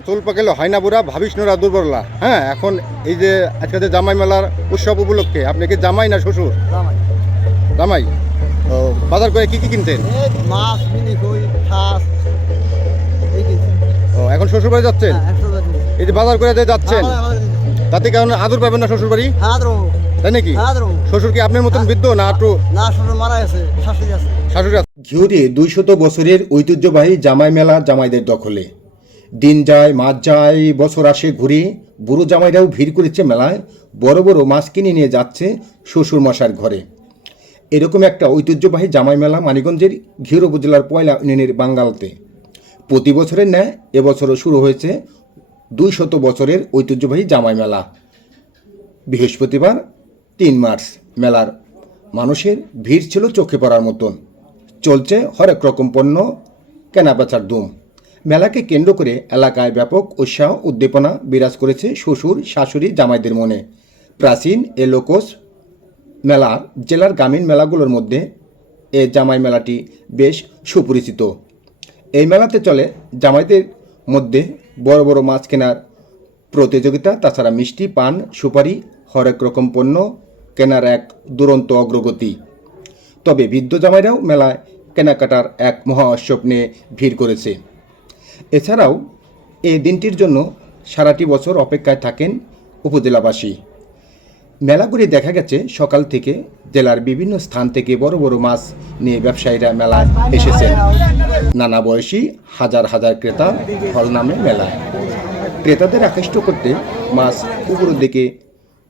চুল পাকেলো হয় না বুড়া ভাবিস নোরা দুর্বললা হ্যাঁ এখন এই যে আজকে যে জামাই মেলার উৎসব উপলক্ষে আপনি কি জামাই না শ্বশুর? জামাই। ও বাজার করে কি কি কিনতেন মাছ খাস ও এখন শ্বশুর বাড়ি যাচ্ছেন? হ্যাঁ। এই যে বাজার করে যে যাচ্ছেন? কিনছি। তাতে কেমন আদর পাবেন না শ্বশুর বাড়ি হ্যাঁ তাই নাকি? হ্যাঁ শ্বশুর কি আপনার মতন বৃদ্ধ না একটু না শ্বশুর মারা গেছে শাশুড়ি আছে। শাশুড়ি দুইশত বছরের ঐতিহ্যবাহী জামাই মেলা জামাইদের দখলে। দিন যায়, মাস যায়, বছর আসে, ঘুরে। বুড়ো জামাইরাও ভিড় করেছে মেলায়। বড় বড় মাছ কিনে নিয়ে যাচ্ছে শ্বশুর মশার ঘরে। এরকম একটা ঐতিহ্যবাহী জামাই মেলা মানিগঞ্জের ঘিউর উপজেলার পয়লা ইউনিয়নের বাঙ্গালতে। প্রতি বছরের ন্যায় এবছরও শুরু হয়েছে দুই শত বছরের ঐতিহ্যবাহী জামাই মেলা। বৃহস্পতিবার, তিন মার্চ, মেলার মানুষের ভিড় ছিল চোখে পড়ার মতন। চলছে হরেক রকম পণ্য, কেনাবেচার ধুম। মেলাকে কেন্দ্র করে এলাকায় ব্যাপক উৎসাহ, উদ্দীপনা বিরাজ করেছে শ্বশুর, শাশুড়ি, জামাইদের মনে। প্রাচীন এ লোকস মেলার জেলার গ্রামীণ মেলাগুলোর মধ্যে এ জামাই মেলাটি বেশ সুপরিচিত। এই মেলাতে চলে জামাইদের মধ্যে বড় বড় মাছ কেনার প্রতিযোগিতা, তাছাড়া মিষ্টি, পান, সুপারি, হরেক রকম পণ্য কেনার এক দুরন্ত অগ্রগতি। তবে বৃদ্ধ জামাইরাও মেলায় কেনাকাটার এক মহা নিয়ে ভিড় করেছে। এছাড়াও, এই দিনটির জন্য সারাটি বছর অপেক্ষায় থাকেন উপজেলাবাসী। মেলা ঘুরে দেখা গেছে সকাল থেকে জেলার বিভিন্ন স্থান থেকে বড় বড় মাছ নিয়ে ব্যবসায়ীরা মেলায় এসেছেন। নানা বয়সী হাজার হাজার ক্রেতা হল নামে মেলায় ক্রেতাদের আকৃষ্ট করতে মাছ উপরের দিকে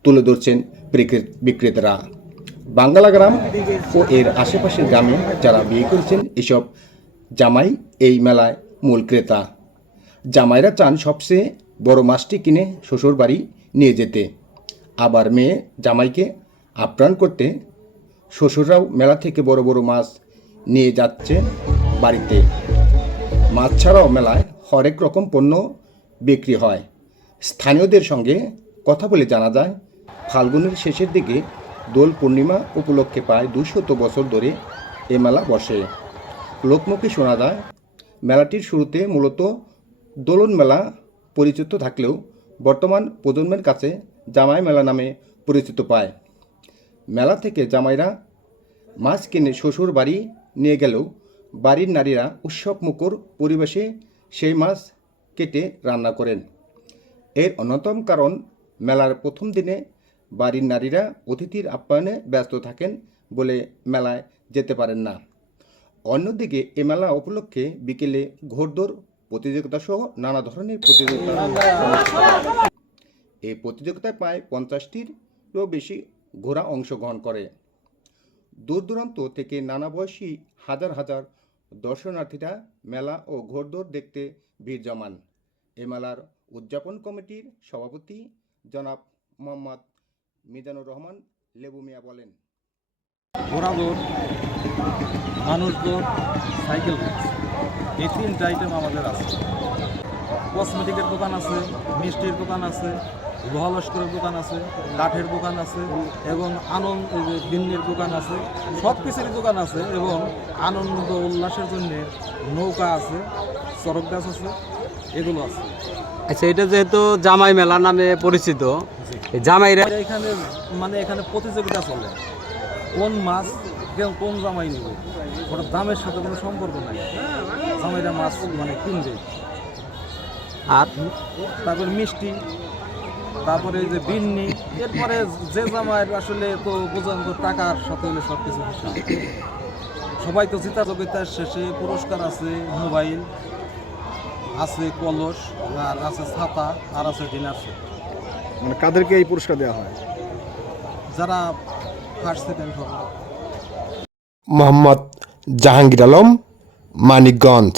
তুলে ধরছেন বিক্রে- বিক্রেতারা। বাঙ্গালা গ্রাম ও এর আশেপাশের গ্রামে যারা বিয়ে করেছেন, এসব জামাই এই মেলায় মূল ক্রেতা। জামাইরা চান সবচেয়ে বড় মাছটি কিনে শ্বশুর বাড়ি নিয়ে যেতে। আবার মেয়ে জামাইকে আপ্যায়ন করতে শ্বশুররাও মেলা থেকে বড় বড় মাছ নিয়ে যাচ্ছে বাড়িতে। মাছ ছাড়াও মেলায় হরেক রকম পণ্য বিক্রি হয়। স্থানীয়দের সঙ্গে কথা বলে জানা যায়, ফাল্গুনের শেষের দিকে দোল পূর্ণিমা উপলক্ষে প্রায় দুশত বছর ধরে এ মেলা বসে। লোকমুখে শোনা যায় মেলাটির শুরুতে মূলত দোলন মেলা পরিচিত থাকলেও বর্তমান প্রজন্মের কাছে জামাই মেলা নামে পরিচিত পায়। মেলা থেকে জামাইরা মাছ কিনে শ্বশুর বাড়ি নিয়ে গেলেও বাড়ির নারীরা উৎসব মুখর পরিবেশে সেই মাছ কেটে রান্না করেন। এর অন্যতম কারণ, মেলার প্রথম দিনে বাড়ির নারীরা অতিথির আপ্যায়নে ব্যস্ত থাকেন বলে মেলায় যেতে পারেন না। অন্যদিকে এ মেলা উপলক্ষে বিকেলে ঘোড়দৌড় প্রতিযোগিতা সহ নানা ধরনের প্রতিযোগিতা এই প্রতিযোগিতায় প্রায় পঞ্চাশটিরও বেশি ঘোড়া অংশগ্রহণ করে। দূর দূরান্ত থেকে নানা বয়সী হাজার হাজার দর্শনার্থীরা মেলা ও ঘোরদৌড় দেখতে ভিড় জমান। এ মেলার উদযাপন কমিটির সভাপতি জনাব মোহাম্মদ মিজানুর রহমান লেবু মিয়া বলেন। ঘোড়া দৌড় মানুষ সাইকেল এই তিনটা আইটেম আমাদের আছে। কসমেটিকের দোকান আছে মিষ্টির দোকান আছে লোহা লস্করের দোকান আছে কাঠের দোকান আছে এবং আনন্দ বিন্নির দোকান আছে সব কিছুরই দোকান আছে এবং আনন্দ উল্লাসের জন্য নৌকা আছে চরক গাছ আছে এগুলো আছে। আচ্ছা এটা যেহেতু জামাই মেলা নামে পরিচিত জামাইরা এখানে মানে এখানে প্রতিযোগিতা চলে। কোন মাছ কেউ কোন জামাই নেবে। ওটা দামের সাথে কোনো সম্পর্ক নাই। জামাইটা মাছ মানে কিনবে। আর? তারপরে মিষ্টি তারপরে এই যে বিন্নি এরপরে যে জামাইয়ের আসলে তো বোঝান তো টাকার সাথে হলে সব কিছু হিসাব। সবাই তো জিতা যোগিতার শেষে পুরস্কার আছে মোবাইল আছে কলস আর আছে ছাতা আর আছে ডিনার সেট। মানে কাদেরকে এই পুরস্কার দেওয়া হয়? যারা ফার্স্ট সেকেন্ড হবে। মোহাম্মদ জাহাঙ্গীর আলম মানিকগঞ্জ।